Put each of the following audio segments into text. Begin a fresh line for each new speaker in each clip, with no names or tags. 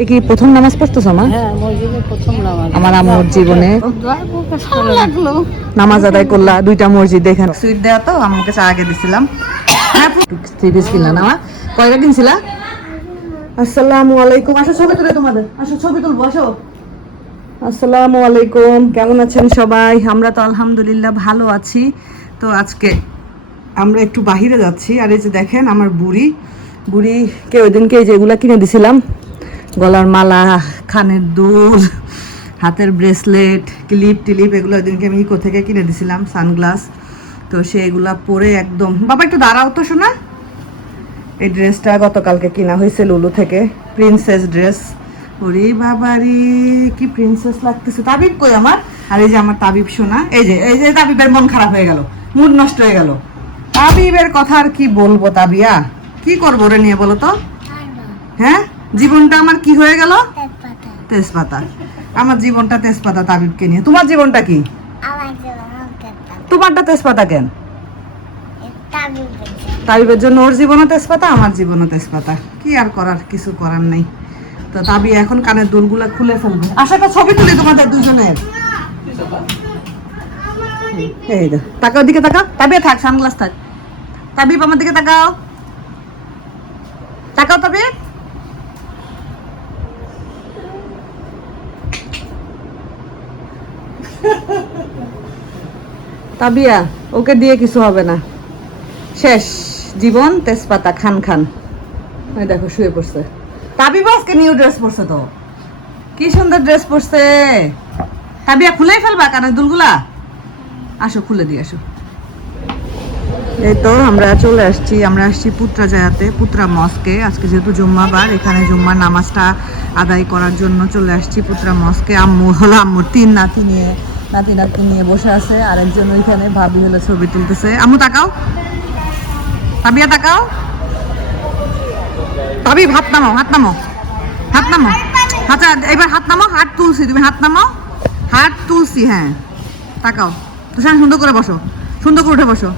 এ কি প্রথম নামাজ পড়তেছ মা?
হ্যাঁ প্রথম নামাজ।
আমার জীবনে। নামাজ আদায় করলা দুইটা মসজিদ এখানে সুইট দেওয়া তো আম্মুকে চা আগে দিছিলাম। হ্যাঁ থ্রি পিস কিনলা না কয়টা কিনছিলা? আসসালামু আলাইকুম। আসো ছবি তুলে তোমাদের। আসো ছবি তুলবো আসো। আসসালামু আলাইকুম। কেমন আছেন সবাই? আমরা তো আলহামদুলিল্লাহ ভালো আছি। তো আজকে আমরা একটু বাহিরে যাচ্ছি। আর এই যে দেখেন আমার বুড়ি। বুড়িকে ওই দিনকে যেগুলা কিনে দিছিলাম। গলার মালা খানের দুধ হাতের ব্রেসলেট, ক্লিপ টিলিপ, এগুলো ওই দিনকে আমি ইকো থেকে কিনে দিছিলাম, সানগ্লাস। তো সেগুলা পরে একদম বাবা, একটু দাঁড়াও তো শোনা। এই ড্রেসটা গতকালকে কিনা হয়েছে লুলু থেকে। Princess dress. ওরে বাবারে কি প্রিন্সেস লাগতেছে। তাবিব কই আমার? আর এই যে আমার তাবিব শোনা। এই যে এই যে তাবিবের মন খারাপ হয়ে গেল। মুড নষ্ট হয়ে গেল। তাবিবের কথা আর কি বলব তাবিয়া? কি করব ওরে নিয়ে বলো তো? হ্যাঁ? জীবনটা আমার কি হয়ে গেল? তেজপাতা। আমার জীবনটা তেজপাতা তাবিবকে নিয়ে। তোমার জীবনটা কি? তোমারটা তেজপাতা কেন? তাবিবের জন্য ওর জীবনও তেজপাতা, আমার জীবনও তেজপাতা। কি আর করার, কিছু করার নেই। তো তাবি এখন কানের দুলগুলো খুলে ফেলবে। আশা একটা ছবি তুলি তোমাদের দুজনের। এই দা তাকাও দিকে তাকাও। তাবিয়ে থাক, সানগ্লাস থাক। তাবিব আমার দিকে তাকাও। তাকাও তাবিব তাবিয়া, ওকে দিয়ে কিছু হবে না। শেষ। জীবন, তেজপাতা, খান খান। ওই দেখো, শুয়ে পড়ছে। তাবিব আজকে নিউ ড্রেস পরছে তো। কি সুন্দর ড্রেস পরছে। তাবিয়া, খুলেই ফেলবা কানের দুলগুলা? আসো, খুলে দিয়ে আসো। এই তো আমরা চলে আসছি, আমরা আসছি পুত্রা জায়াতে, পুত্রা মস্কে। আজকে যেহেতু জুম্মাবার, এখানে জুম্মার নামাজটা আদায় করার জন্য চলে আসছি পুত্রা মস্কে। আম্মু হলো আম্মুর তিন নাতি নিয়ে, নাতি নাতি নিয়ে বসে আছে। আরেকজন ওইখানে ভাবি হলো ছবি তুলতেছে। আম্মু, তাকাও। তাবিয়া, তাকাও। তাবি হাত নামাও হাত নামাও। হাত নামাও। হাত এবার হাত নামাও, হাত তুলছি। তুমি হাত নামাও। হাত তুলছি হ্যাঁ। তাকাও। তুষার সুন্দর করে বসো। সুন্দর করে উঠে বসো।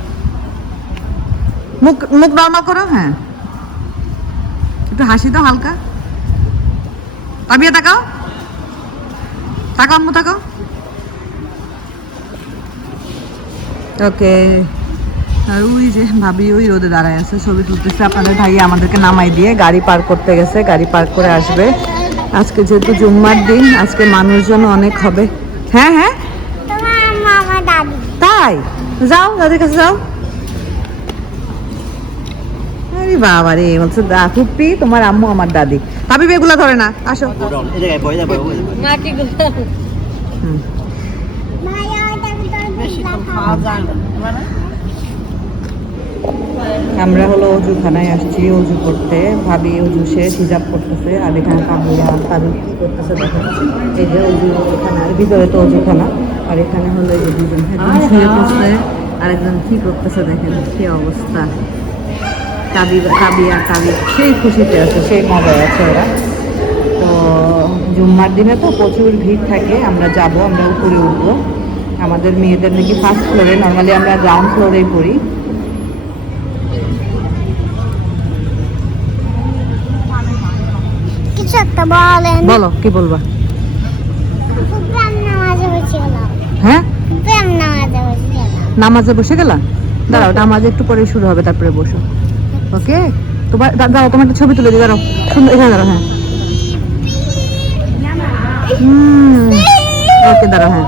মুখ মুখ নর্মাল করো হ্যাঁ। একটু হাসি দাও হালকা। তাবিয়া তাকাও। তাকাও আম্মু তাকাও। ওকে। আর ওই যে ভাবি ওই রোদে দাঁড়ায় আছে ছবি তুলতেছে। আপনাদের ভাই আমাদেরকে নামাই দিয়ে গাড়ি পার করতে গেছে গাড়ি পার করে আসবে। আজকে যেহেতু জুম্মার দিন আজকে মানুষজন অনেক হবে। হ্যাঁ হ্যাঁ। তাই? যাও দাদির কাছে যাও। আরে বাবা রে বলছে দা ফুপ্পি তোমার আম্মু আমার দাদি। ভাবি এগুলা ধরে না আসো। আমরা হলো অজুখানায় আসছি অজু করতে। ভাবি অজু শেষ হিজাব করতেছে আর এখানে কামিয়া কি করতেছে দেখো এই যে অজুখানা আর ভিতরে তো অজুখানা। আর এখানে হলো এই দুজন শুয়ে পড়ছে আর একজন কি করতেছে দেখেন কি অবস্থা। সেই খুশিতে আছে সেই মজায় আছে ওরা। তো জুম্মার দিনে তো প্রচুর ভিড় থাকে আমরা যাব আমরা উপরে উঠবো। আমাদের মেয়েদের নাকি ফার্স্ট ফ্লোরে নর্মালি আমরা গ্রাউন্ড ফ্লোরেই পড়ি। বলো কি বলবা?
নামাজে বসে গেলাম।
হ্যাঁ?
নামাজে বসে গেলাম।
নামাজে বসে গেলা? দাঁড়াও নামাজ একটু পরে শুরু হবে তারপরে বসো। ওকে? তোমার দাঁড়াও তোমার একটা ছবি তুলে দিই দাঁড়াও। সুন্দর এখানে দাঁড়াও হ্যাঁ। ওকে দাঁড়াও হ্যাঁ।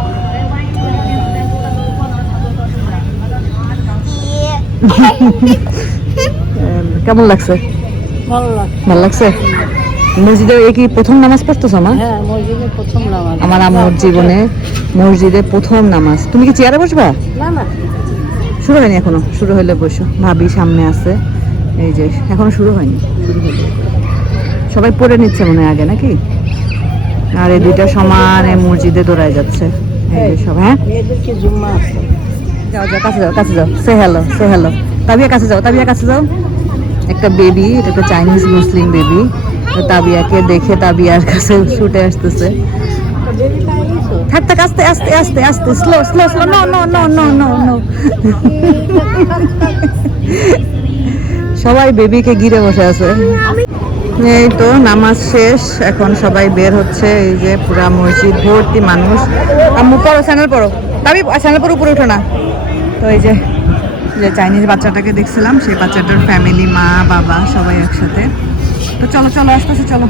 কেমন লাগছে?
ভালো লাগছে।
মসজিদে এ কি প্রথম নামাজ পড়তেছো মা?
হ্যাঁ মসজিদে প্রথম নামাজ।
আমার আম্মুর জীবনে মসজিদে প্রথম নামাজ। তুমি কি চেয়ারে বসবা?
না না।
শুরু হয়নি এখনও? শুরু হলে বসো। ভাবি সামনে আছে। এই যে, এখনও শুরু হয়নি। সবাই পড়ে নিচ্ছে মনে হয় আগে, নাকি? আর এই দুইটা সমানে মসজিদে দৌড়ায় যাচ্ছে। এই সব হ্যাঁ? যাও কাছে যাও কাছে যাও। তাবিয়া, কাছে যাও, তাবিয়া, কাছে যাও। একটা বেবি এটা একটা চাইনিজ মুসলিম বেবি তাবিয়াকে দেখে তাবিয়ার কাছে ছুটে আসতেছে। আস্তে আস্তে আস্তে স্লো সবাই বেবিকে ঘিরে বসে আছে। এই তো নামাজ শেষ, এখন সবাই বের হচ্ছে, এই যে পুরা মসজিদ ভর্তি মানুষ। আম্মু, পড়ো চ্যানেল পড়ো। তবে চ্যানেল পড়ো, উপরে উঠো না। তো এই যে যে চাইনিজ বাচ্চাটাকে দেখছিলাম, সেই বাচ্চাটার ফ্যামিলি মা, বাবা সবাই একসাথে। তো চলো চলো আস্তে চলো।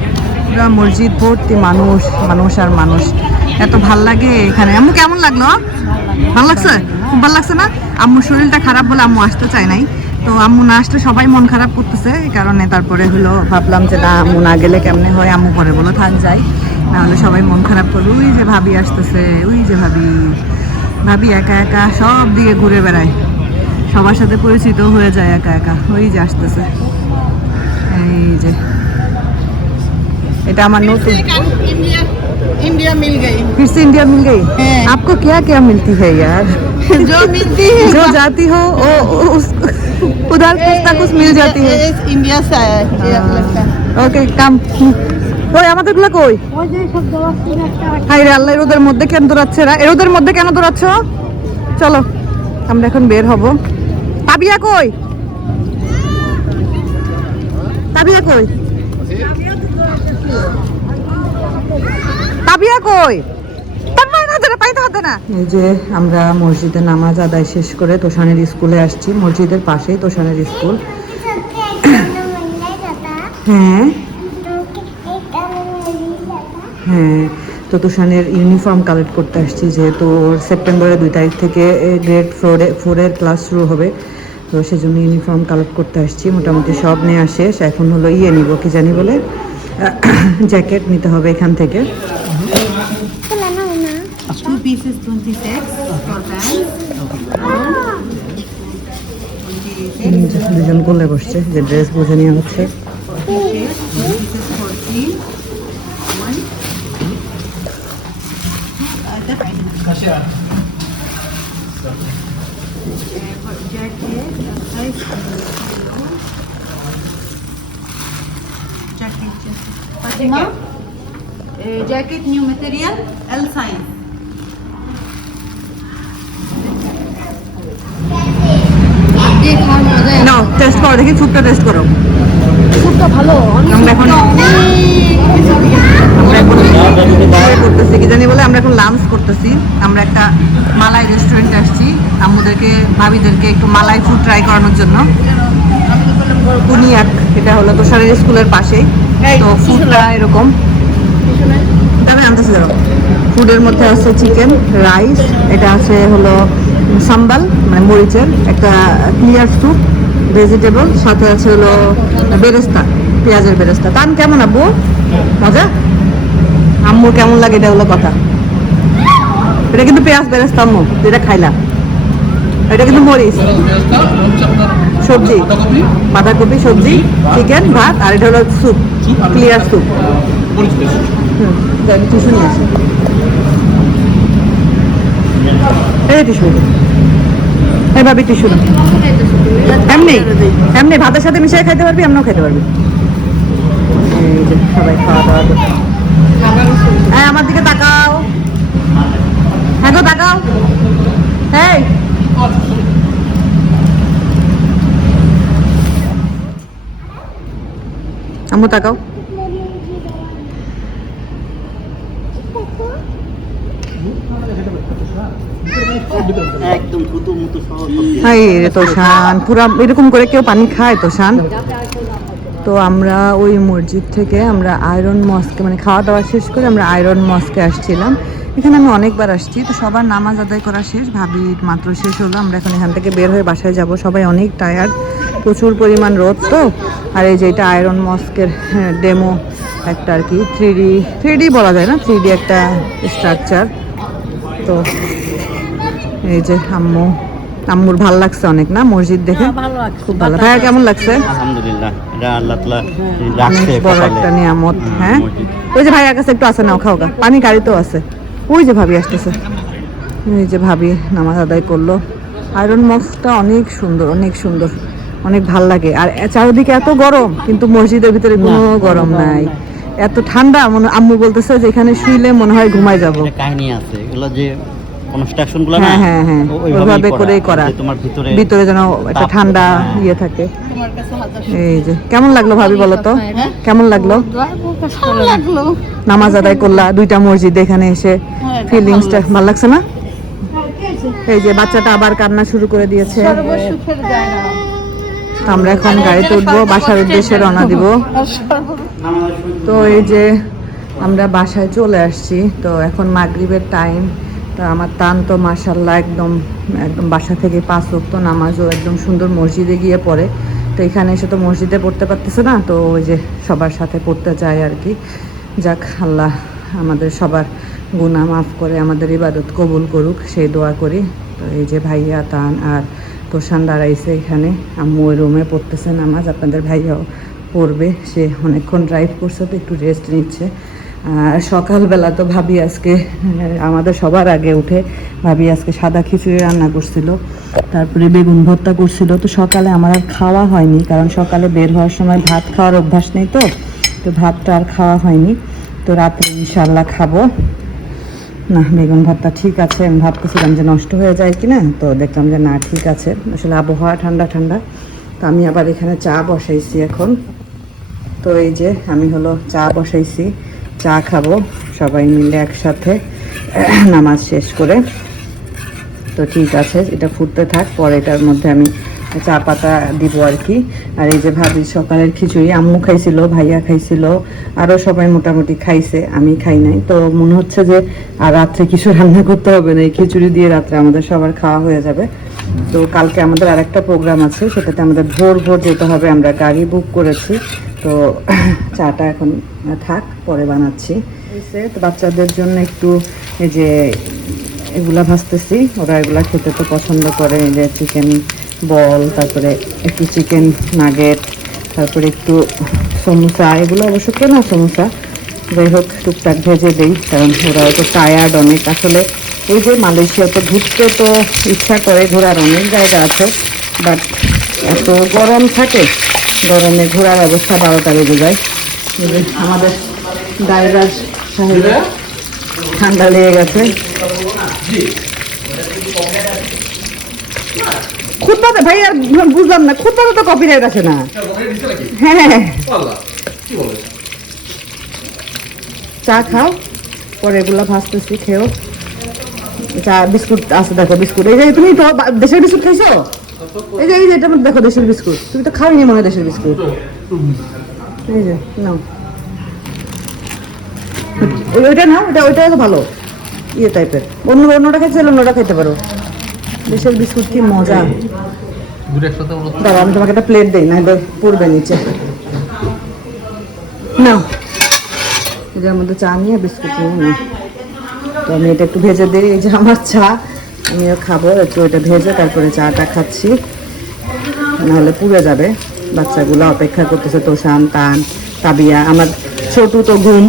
পুরা মসজিদ ভর্তি মানুষ মানুষ আর মানুষ। এত ভালো লাগে এখানে। আম্মু, কেমন লাগল? ভালো লাগছে? খুব ভালো লাগছে না? আম্মুর শরীরটা খারাপ বলে আম্মু আসতে চায় নাই। তো আম্মু না আসলে সবাই মন খারাপ করতেছে এই কারণে তারপরে হলো ভাবলাম যে না আম্মু না গেলে কেমনে হয় আম্মু পরে বলো থাক যাই নাহলে সবাই মন খারাপ করবে ওই যে ভাবি আসতেছে ওই যে ভাবি ভাবি একা একা সব দিকে ঘুরে বেড়ায় সবার সাথে পরিচিত হয়ে যায় একা একা ওই যে আসতেছে এই যে এটা আমার নতুন
इंडिया इंडिया मिल गई
फिर से इंडिया मिल गई
हाँ।
आपको क्या क्या मिलती है यार
जो मिलती है
जो जाती हो वो वो- उस उधर कुछ ना कुछ मिल जाती है
ये इंडिया से आया है ये लड़का
ওকে কাম ওই আমাদের গুলা কই
ওই যে সব দোয়াচ্ছি একটা
হাই রে আল্লাহ এর ওদের মধ্যে কেন দৌড়াচ্ছে এরা এর ওদের মধ্যে কেন দৌড়াচ্ছ চলো আমরা এখন বের হব তাবিয়া কই তাবিয়া কই তাবিয়া কই তাবিয়া পাইতে হতো না? এই যে আমরা মসজিদে নামাজ আদায় শেষ করে তোষানের স্কুলে আসছি। মসজিদের পাশেই তোষানের স্কুল। হ্যাঁ। হ্যাঁ। তো তুষানের ইউনিফর্ম কালেক্ট করতে আসছি যেহেতু সেপ্টেম্বরের দুই তারিখ থেকে গ্রেড ফোরে ফোরের ক্লাস শুরু হবে। তো সেজন্য ইউনিফর্ম কালেক্ট করতে আসছি। মোটামুটি সব নেওয়া শেষ। এখন হলো ইয়ে নিব কি জানি বলে জ্যাকেট নিতে হবে এখান থেকে।
pieces 26 for pants
উম, দুজন কোলে বসছে যে ড্রেস বুঝে নেওয়া হচ্ছে
Fatima jacket new material L size
Test করো দেখি ফুডটা টেস্ট করো। ফুডটা ভালো আমরা এখন আমরা এখন করতেছি কি জানি বলে আমরা এখন লাঞ্চ করতেছি। আমরা একটা মালাই রেস্টুরেন্টে আসছি আম্মুদেরকে ভাবিদেরকে একটু মালাই ফুড ট্রাই করানোর জন্য। কুনিয়াক এটা হলো তোষারের স্কুলের পাশেই। তো ফুডটা এরকম। তবে আনতেছি ধরো ফুডের মধ্যে আছে চিকেন রাইস এটা আছে হলো সাম্বাল মানে মরিচের একটা ক্লিয়ার স্যুপ ভেজিটেবল সাথে আছে হলো বেরেস্তা, পেঁয়াজের বেরেস্তা। তান কেমন আব্বু? মজা? আম্মুর কেমন লাগে এটা হলো কথা। এটা কিন্তু পেঁয়াজ বেরেস্তা, আম্মু যেটা খাইলাম এটা কিন্তু মরিচ। সবজি, বাঁধাকপি, সবজি চিকেন ভাত, আর এটা হলো স্যুপ ক্লিয়ার স্যুপ হুম আসি এই টিস্যু এই ভাবি টিস্যু এমনি এমনি ভাতের সাথে মিশিয়ে খাইতে পারবি, এমনও খাইতে পারবি। সবাই খাওয়া দাওয়া হ্যাঁ আমার দিকে তাকাও। হ্যাঁ গো, তাকাও। এই। আম্মু, তাকাও
একদম থুতু মুতু সহ
হাই রে তোষান পুরা এরকম করে কেউ পানি খায় তোষান তো আমরা ওই মসজিদ থেকে আমরা আয়রন মস্কে মানে খাওয়া দাওয়া শেষ করে আমরা আয়রন মস্কে আসছিলাম। এখানে আমি অনেকবার আসছি, তো সবার নামাজ আদায় করা শেষ ভাবি মাত্র শেষ হলো। আমরা এখন এখান থেকে বের হয়ে বাসায় যাব। সবাই অনেক টায়ার্ড প্রচুর পরিমাণ রোদ তো। আর এই যে এটা আয়রন মস্কের ডেমো একটা আর কি থ্রি ডি থ্রি ডি বলা যায় না থ্রি ডি একটা স্ট্রাকচার তো এই যে আম্মু আম্মুর ভালো লাগছে অনেক না? মসজিদ দেখে? খুব ভালো। ভাইয়া কেমন লাগছে?
আলহামদুলিল্লাহ এটা আল্লাহ তালা রাখছে
বড় একটা নিয়ামত হ্যাঁ ওই যে ভাইয়ার কাছে একটু আছে নাও খাও গা। পানি গাড়িতেও আছে। ওই যে ভাবি আসতেছে। ওই যে ভাবি নামাজ আদায় করল। আয়রন মস্কটা অনেক সুন্দর অনেক সুন্দর। অনেক ভালো লাগে। আর চারিদিকে এত গরম কিন্তু মসজিদের ভিতরে কোনো গরম নাই। এত ঠান্ডা মনে আম্মু বলতেছে যে এখানে শুইলে মনে হয় ঘুমাই যাব।
কাহিনী আছে। এগুলো যে কনস্ট্রাকশনগুলো না
হ্যাঁ হ্যাঁ হ্যাঁ। ওইভাবে করেই করা।
তোমার ভিতরে
ভিতরে যেন একটা ঠান্ডা
হ্যাঁ।
ইয়ে থাকে।
তোমার কাছে হাজার
এই যে কেমন লাগল ভাবি বলো তো? কেমন লাগল? নামাজ আদায় করলা দুইটা মসজিদ এখানে এসে ফিলিংসটা ভালো লাগছে না? এই যে বাচ্চাটা আবার কান্না শুরু করে দিয়েছে।
সর্বসুখের জায়গা।
তো আমরা এখন গাড়িতে উঠবো বাসার উদ্দেশ্যে রওনা দিব। তো এই যে আমরা বাসায় চলে আসছি। তো এখন মাগরিবের টাইম তো আমার তান তো মাসাল্লাহ একদম একদম বাসা থেকে পাঁচ ওয়াক্ত নামাজও একদম সুন্দর মসজিদে গিয়ে পড়ে। তো এখানে এসে তো মসজিদে পড়তে পারতেছে না, তো ওই যে সবার সাথে পড়তে চায় আর কি। যাক, আল্লাহ আমাদের সবার গুনাহ মাফ করে, আমাদের ইবাদত কবুল করুক, সেই দোয়া করি। তো এই যে ভাইয়া, তান আর তোষান দাঁড়াইছে এখানে, আম্মু ওই রুমে পড়তেছে নামাজ, আপনাদের ভাইয়াও পড়বে, সে অনেকক্ষণ ড্রাইভ করছে, তো একটু রেস্ট নিচ্ছে। সকালবেলা তো ভাবি আজকে আমাদের সবার আগে উঠে ভাবি আজকে সাদা খিচুড়ি রান্না করছিল, তারপরে বেগুন ভর্তা করছিল। তো সকালে আমার আর খাওয়া হয়নি, কারণ সকালে বের হওয়ার সময় ভাত খাওয়ার অভ্যাস নেই তো তো ভাতটা আর খাওয়া হয়নি। তো রাত্রে ইনশাল্লাহ খাব। না, বেগুন ভাতটা ঠিক আছে, আমি ভাবতেছিলাম যে নষ্ট হয়ে যায় কি না তো দেখলাম যে না, ঠিক আছে। আসলে আবহাওয়া ঠান্ডা ঠান্ডা। তো আমি আবার এখানে চা বসাইছি এখন। তো এই যে আমি হলো চা বসাইছি। চা খাব, সবাই মিলে একসাথে নামাজ শেষ করে। তো ঠিক আছে, এটা ফুটতে থাক পরে এটার মধ্যে আমি চা পাতা দিব আর কি। আর এই যে ভাবি সকালের খিচুড়ি, আম্মু খাইছিল, ভাইয়া খাইছিল আরও সবাই মোটামুটি খাইছে, আমি খাই নাই। তো মনে হচ্ছে যে আর রাত্রে কিছু রান্না করতে হবে না, এই খিচুড়ি দিয়ে রাত্রে আমাদের সবার খাওয়া হয়ে যাবে। তো কালকে আমাদের আরেকটা প্রোগ্রাম আছে, সেটাতে আমাদের ভোর ভোর যেতে হবে, আমরা গাড়ি বুক করেছি। তো চাটা এখন থাক, পরে বানাচ্ছি। তো বাচ্চাদের জন্য একটু এই যে এগুলা ভাজতেছি। ওরা এগুলা খেতে তো পছন্দ করে, এই যে চিকেন বল তারপরে একটু চিকেন নাগেট তারপরে একটু সমোসা, এগুলো অবশ্য কেনা সমোসা। যাই হোক, টুকটাক ভেজে দিই, কারণ ওরাও তো টায়ার্ড অনেক। আসলে এই যে মালয়েশিয়াতে ঘুরতে তো ইচ্ছা করে, ঘোরার অনেক জায়গা আছে বাট এত গরম থাকে গরমে ঘোরার অবস্থা বারোটা বেজে যায়। আমাদের ড্রাইভার সাহেব ঠান্ডা লেগে গেছে। খুদবাতে ভাই আর বুঝলাম না খুদবাতে তো কপি রেট আছে না। হ্যাঁ চা খাও পরে এগুলো ভাজতেছি খেও। চা বিস্কুট আছে দেখো বিস্কুট। এই যে তুমি তো দেশের বিস্কুট খাইছো? এই যে এই যে, এটা মধ্যে দেখো দেশের বিস্কুট। তুমি তো খাওনি মনে দেশের বিস্কুট। এই যে, নাও। ওই- ওইটা নাও ওটা ওইটা তো ভালো। ইয়ে টাইপের অন্য, অন্যটা খাইতে অন্যটা খেতে পারো। দেশের বিস্কুট কি মজা। দাঁড়া আমি তোমাকে একটা প্লেট দিই না পড়বে নিচে। নাও। এটার মধ্যে চা নিয়ে বিস্কুট নিয়ে নাও তো আমি এটা একটু ভেজে দিই, এই যে আমার চা। আমিও খাব, একটু এটা ভেজে তারপরে চাটা খাচ্ছি। নাহলে পুড়ে যাবে। বাচ্চাগুলো অপেক্ষা করতেছে তোষান, তান, তাবিয়া। আমার ছোটু তো ঘুম।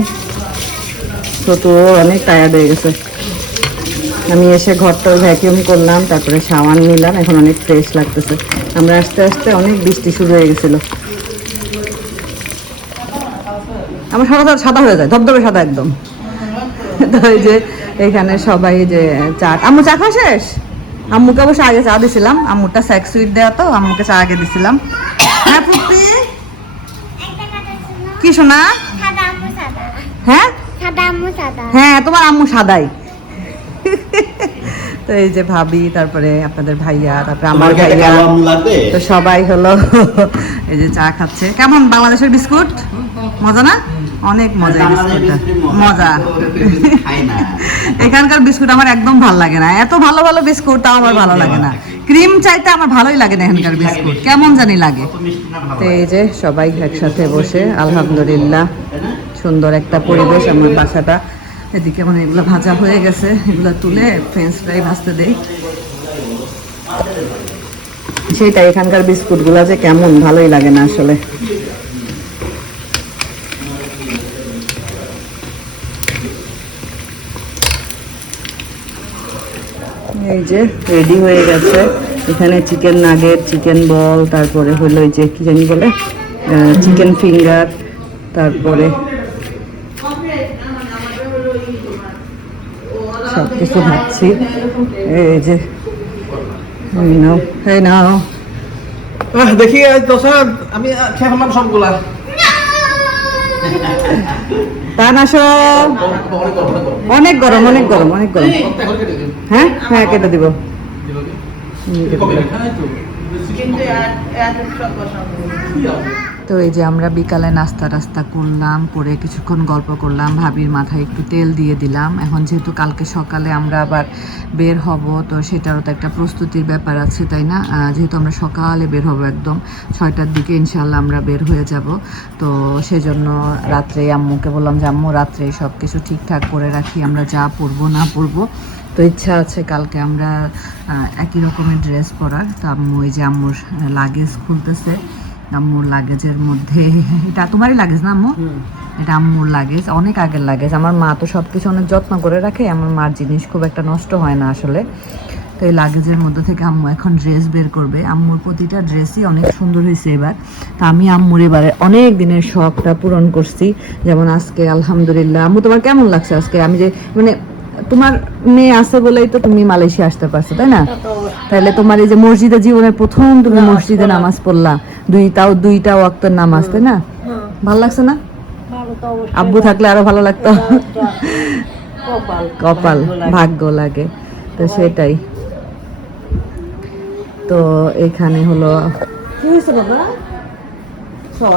ছোটু অনেক টায়ার্ড হয়ে গেছে। আমি এসে ঘরটা ভ্যাকিউম করলাম, তারপরে সাবান নিলাম। এখন অনেক ফ্রেশ লাগতেছে। আমরা আস্তে আস্তে অনেক বৃষ্টি শুরু হয়ে গেছিল। আমার সাদা সাদা হয়ে যায়, ধবধবে সাদা একদম। তো এই যে এখানে সবাই যে চা আম্মু চা খাওয়া শেষ? আম্মুকে অবশ্য আগে চা দিছিলাম। আম্মুটা স্যাক সুইট দেওয়া তো আম্মুকে চা আগে দিছিলাম। হ্যাঁ ফুপি? কি শোনা হ্যাঁ? হ্যাঁ তোমার আম্মু সাদাই। তো এই যে ভাবি তারপরে আপনাদের ভাইয়া তারপরে আমার ভাইয়া। তো সবাই হলো এই যে চা খাচ্ছে। কেমন বাংলাদেশের বিস্কুট? মজা না? অনেক মজা মজা। এখানকার বিস্কুট আমার একদম ভালো লাগে না। এত ভালো ভালো বিস্কুট তাও আমার ভালো লাগে না। ক্রিম চাইতে আমার ভালোই লাগে না এখানকার বিস্কুট। কেমন জানি লাগে। তো এই যে সবাই একসাথে বসে আলহামদুলিল্লাহ। সুন্দর একটা পরিবেশ আমার বাসাটা। এদিকে মানে এগুলো ভাজা হয়ে গেছে। এগুলো তুলে ফ্রেঞ্চ ফ্রাই ভাজতে দেই। সেটা এখানকার বিস্কুটগুলো যে কেমন ভালোই লাগে না আসলে। এই যে রেডি হয়ে গেছে। এখানে চিকেন নাগেট চিকেন বল তারপরে হলো এই যে কি জানি বলে? চিকেন ফিঙ্গার তারপরে সব কিছু ভাবছি। এই যে নাও এই নাও।
দেখি আমি খেয়ে ফেললাম সবগুলা।
তান আসো অনেক গরম অনেক গরম অনেক গরম। হ্যাঁ? হ্যাঁ কেটে দিব। দিব। তো এই যে আমরা বিকালে নাস্তা টাস্তা করলাম, করে কিছুক্ষণ গল্প করলাম, ভাবির মাথায় একটু তেল দিয়ে দিলাম। এখন যেহেতু কালকে সকালে আমরা আবার বের হব, তো সেটারও তো একটা প্রস্তুতির ব্যাপার আছে, তাই না? যেহেতু আমরা সকালে বের হব একদম, ছয়টার দিকে ইনশাল্লাহ আমরা বের হয়ে যাব। তো সেজন্য রাত্রে আম্মুকে বললাম যে, আম্মু, রাত্রে সব কিছু ঠিকঠাক করে রাখি, আমরা যা পরবো না পরবো। তো ইচ্ছা আছে কালকে আমরা একই রকমের ড্রেস পরার। তো আম্মু ওই যে আম্মুর লাগেজ খুলতেছে। আম্মুর লাগেজের মধ্যে। এটা তোমারই লাগেজ না আম্মু? এটা আম্মুর লাগেজ অনেক আগের লাগেজ। আমার মা তো সব কিছু অনেক যত্ন করে রাখে আমার মার জিনিস খুব একটা নষ্ট হয় না আসলে। তো এই লাগেজের মধ্যে থেকে আম্মু এখন ড্রেস বের করবে। আম্মুর প্রতিটা ড্রেসই অনেক সুন্দর হয়েছে এবার। তা আমি আম্মুর এবারে অনেক দিনের শখটা পূরণ করছি। যেমন আজকে আলহামদুলিল্লাহ আম্মু তোমার কেমন লাগছে আজকে? আমি যে মানে তোমার মেয়ে আছে বলেই তো তুমি মালয়েশিয়া আসতে পারছ তাই না? তাহলে তোমার এই যে মসজিদে জীবনের প্রথম তুমি মসজিদে নামাজ পড়লা। দুইটাও দুইটা ওয়াক্তের নামাজ তাই না? ভালো লাগছে না? আব্বু থাকলে আরও ভালো লাগতো। কপাল। ভাগ্য লাগে। তো সেটাই। তো এখানে হলো কি হয়েছে বাবা?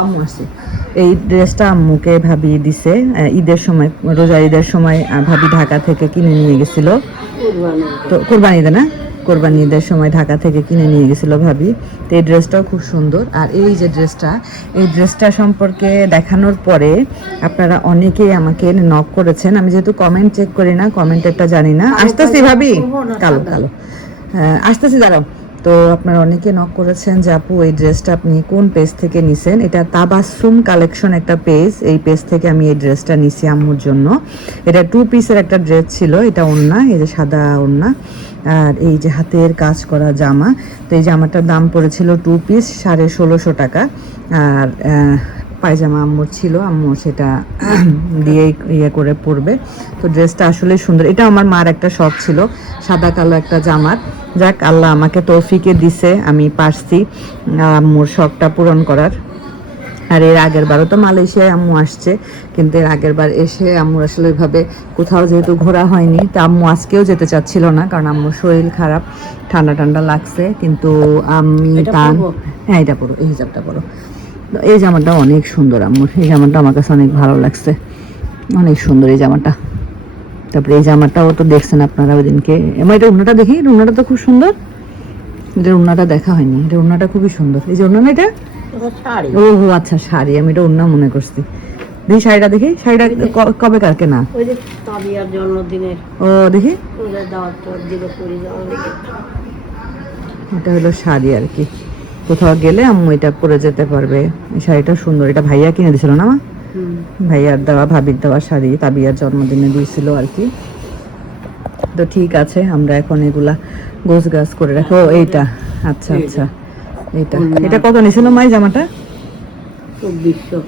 আম্মু আসছে। এই ড্রেসটা আম্মুকে ভাবি দিছে। ঈদের সময় রোজা ঈদের সময় ভাবি ঢাকা থেকে কিনে নিয়ে গেছিল। তো কোরবানি ঈদে না? কোরবানি ঈদের সময় ঢাকা থেকে কিনে নিয়ে গেছিল ভাবি। তো এই ড্রেসটাও খুব সুন্দর। আর এই যে ড্রেসটা এই ড্রেসটা সম্পর্কে দেখানোর পরে আপনারা অনেকেই আমাকে নক করেছেন। আমি যেহেতু কমেন্ট চেক করি না কমেন্টেরটা জানি না। আসতেছি ভাবি? কালো কালো। হ্যাঁ, আসতেছি দাঁড়াও। তো আপনারা অনেকে নক করেছেন যে আপু এই ড্রেসটা আপনি কোন পেজ থেকে নিছেন? এটা তাবাসুম কালেকশন একটা পেজ এই পেজ থেকে আমি এই ড্রেসটা নিছি আম্মুর জন্য। এটা টু পিসের একটা ড্রেস ছিল। এটা ওন্না এই যে সাদা ওন্না। আর এই যে হাতের কাজ করা জামা, তো এই জামাটার দাম পড়েছিল টু পিস সাড়ে ষোলোশো টাকা। আর পায়জামা আম্মুর ছিল, আম্মু সেটা দিয়ে ইয়ে করে পরবে। তো ড্রেসটা আসলে সুন্দর। এটা আমার মার একটা শখ ছিল, সাদা কালো একটা জামার। যাক, আল্লাহ আমাকে তৌফিকে দিছে, আমি পারছি আম্মুর শখটা পূরণ করার। আর এর আগের বারও তো মালয়েশিয়ায় আম্মু আসছে কিন্তু এর আগের বার এসে আম্মুর আসলে ওইভাবে কোথাও যেহেতু ঘোরা হয়নি তা আম্মু আজকেও যেতে চাচ্ছিল না কারণ আম্মুর শরীর খারাপ ঠান্ডা ঠান্ডা লাগছে কিন্তু আমি তান হ্যাঁ এটা পড়ো এই হিসাবটা পড়ো এই জামাটা অনেক সুন্দর আম্মুর এই জামাটা আমার কাছে অনেক ভালো লাগছে অনেক সুন্দর এই জামাটা। তারপরে এই জামাটাও তো দেখছেন আপনারা ওই দিনকে এবার এটা উন্নাটা দেখি উন্নাটা তো খুব সুন্দর এটা উন্নাটা দেখা হয়নি এটা উন্নাটা খুবই সুন্দর এই যে উন্না এটা ও হো আচ্ছা শাড়ি আমি এটা অন্য মনে করছি। দেখি শাড়িটা দেখি। শাড়িটা কবে কার কেনা?
ওই যে তাবিয়ার জন্মদিনের।
ও দেখি। এটা হলো শাড়ি আর কি। কোথাও গেলে আম্মু এটা পরে যেতে পারবে। এই শাড়িটা সুন্দর। এটা ভাইয়া কিনে দিছিল না মা? ভাইয়ার দেওয়া ভাবির দেওয়া শাড়ি তাবিয়ার জন্মদিনে দিয়েছিল আর কি। তো ঠিক আছে আমরা এখন এগুলা গোছ গাছ করে রাখো। এইটা। আচ্ছা আচ্ছা। এইটা এটা কত নিছিল মাই জামাটা?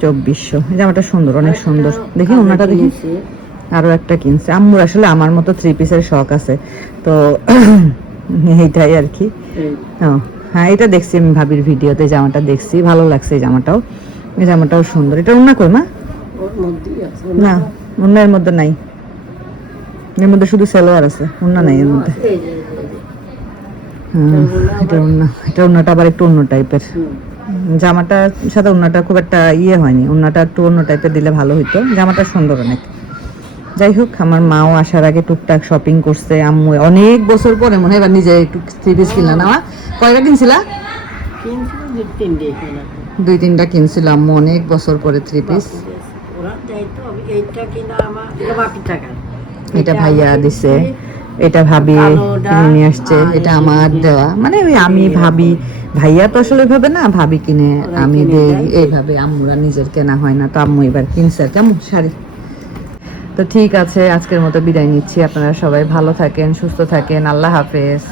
চব্বিশশো।
জামাটা সুন্দর অনেক সুন্দর। দেখি ওনাটা দেখি। আরও একটা কিনছে। আম্মুর আসলে আমার মতো থ্রি পিসের শখ আছে। তো এইটাই আর কি। হ্যাঁ এটা দেখছি আমি ভাবির ভিডিওতে জামাটা দেখছি। ভালো লাগছে এই জামাটাও। এই জামাটাও সুন্দর। এটা অন্য কই মা? না অন্যের মধ্যে নাই। এর মধ্যে শুধু সালোয়ার আছে। অন্য নাই এর মধ্যে
এই যে, এই যে, এই যে।
হুম, এটা অন্য এটা অন্যটা আবার একটু অন্য টাইপের জামাটার সাথে অন্যটা খুব একটা ইয়ে হয়নি অন্যটা একটু অন্য টাইপের দিলে ভালো হইতো। জামাটা সুন্দর অনেক। যাই হোক আমার মাও আসার আগে টুকটাক শপিং করছে আম্মু অনেক বছর পরে মনে হয় এবার নিজে একটু থ্রি পিস কিনলা না কয়টা কিনছিলা? দুই তিনটা কিনছিল আম্মু অনেক বছর পরে থ্রি পিস
এটা
ভাইয়া দিছে। এটা ভাবি কিনে নিয়ে আসছে এটা আমার দেওয়া। মানে ওই আমি ভাবি ভাইয়া তো আসলে ভাবে না ভাবি কিনে আমি দেই। এইভাবে আম্মুরা নিজের কেনা হয় না তো আম্মু এবার কিনছে। আর কেমন শাড়ি? তো ঠিক আছে আজকের মতো বিদায় নিচ্ছি। আপনারা সবাই ভালো থাকেন সুস্থ থাকেন। আল্লাহ হাফেজ।